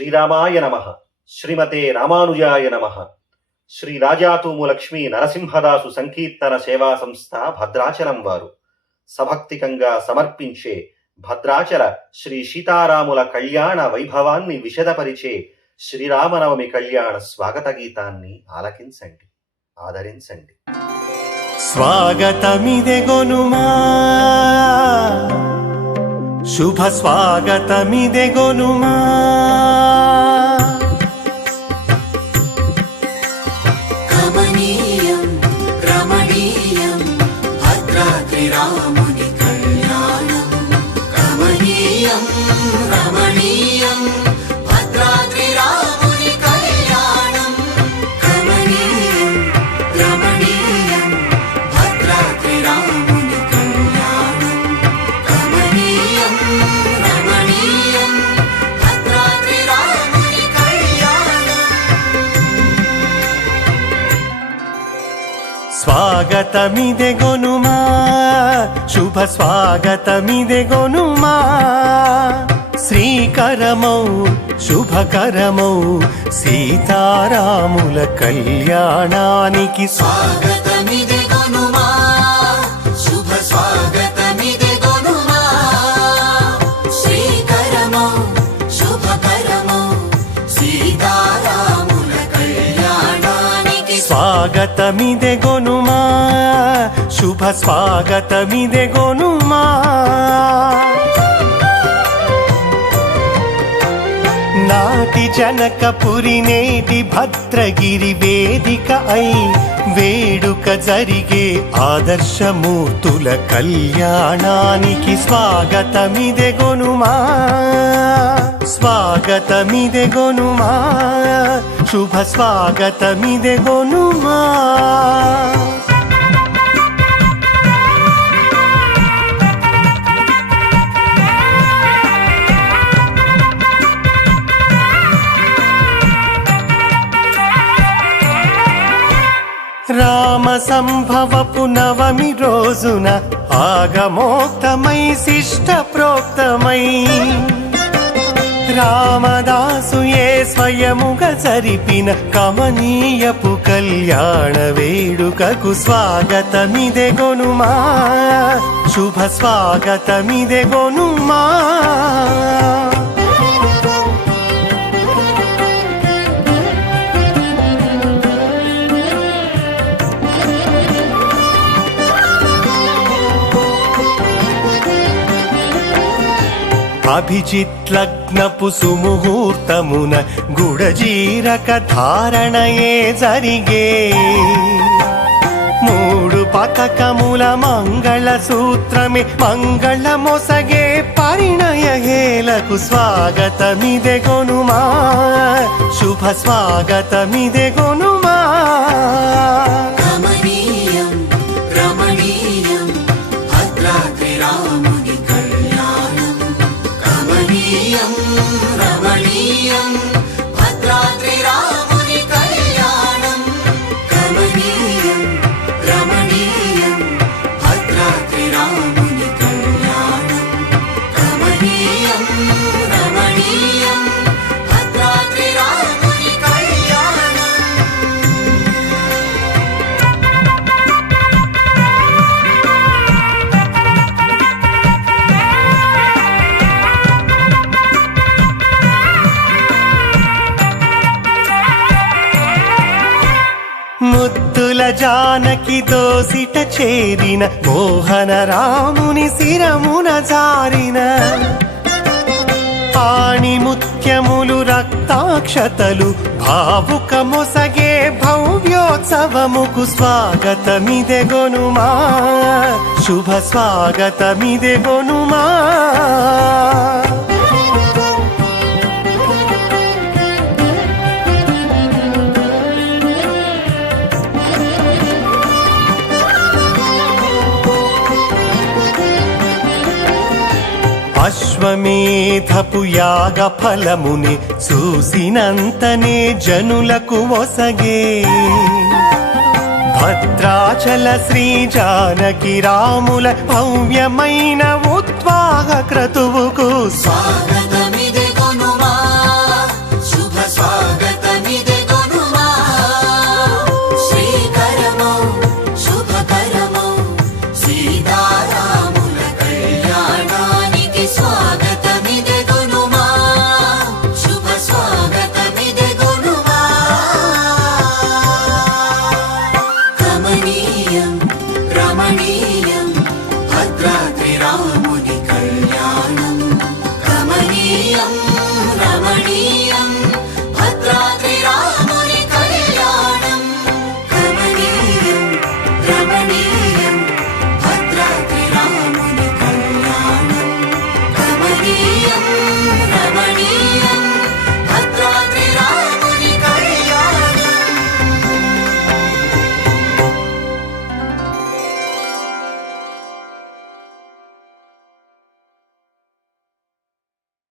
శ్రీరామాయ నమ. శ్రీమతే రామానుజాయ నమ. శ్రీ రాజాతూము లక్ష్మీ నరసింహదాసు సంకీర్తన సేవా సంస్థ భద్రాచలం వారు. సభక్తికంగా సమర్పించే భద్రాచల శ్రీ సీతారాముల కళ్యాణ వైభవాన్ని విశదపరిచే శ్రీరామనవమి కళ్యాణ స్వాగత గీతాన్ని ఆలకించండి. ఆదరించండి. స్వాగతమిదెగొనుమా శుభ స్వాగతమిదెగొనుమా కమనీయం రమణీయం భద్రాద్రిరాముని కళ్యాణం. కమనీయం రమణీయం స్వాగతమిదెగొనుమా? శుభ స్వాగతమిదెగొనుమా? శ్రీకరమౌ శుభకరమౌ సీతారాముల కళ్యాణానికి స్వాగతమిదే స్వాగతమిదే గొనుమా శుభ స్వాగతమిదే గొనుమా. నాటి జనకపురి నేటి భద్రగిరి వేదిక అయి వేడుక జరిగే ఆదర్శమూర్తుల కళ్యాణానికి స్వాగతమిదెగొనుమా స్వాగతమిదెగొనుమా శుభ స్వాగతమిదెగొనుమా. రామ సంభవపు నవమి రోజున ఆగమోక్తమై శిష్ట ప్రోక్తమై. రామదాసు ఏ స్వయముగ జరిపిన కమనీయపు కళ్యాణ వేడుకకు స్వాగతమిదే గొనుమా. శుభ స్వాగతమిదే గొనుమా అభిజిత్ లగ్నపు సుముహూర్తమున గుడజీరక ధారణయే జరిగే మూడు పతకముల మంగళ సూత్రమే మంగళ మొసగే పరిణయ హేలకు స్వాగతమిదే గొనుమా శుభ స్వాగతమిదే కమనీయం రమణీయం భద్రాద్రిరాముని కళ్యాణం ముద్దుల జానకి దోసిట చేరిన మోహన రాముని శిరమున జారిన. ఆణి ముత్యములు రక్తాక్షతలు భావుక మొసగే భవ్యోత్సవముకు స్వాగతమిదెగొనుమా. శుభ స్వాగతమిదెగొనుమా. అశ్వమేధపు యాగ ఫలముని చూసినంతనే జనులకు ఒసగే. భద్రాచల శ్రీ జానకి రాముల భవ్యమైన ఉత్వాహ క్రతువుకు స్వాగతం.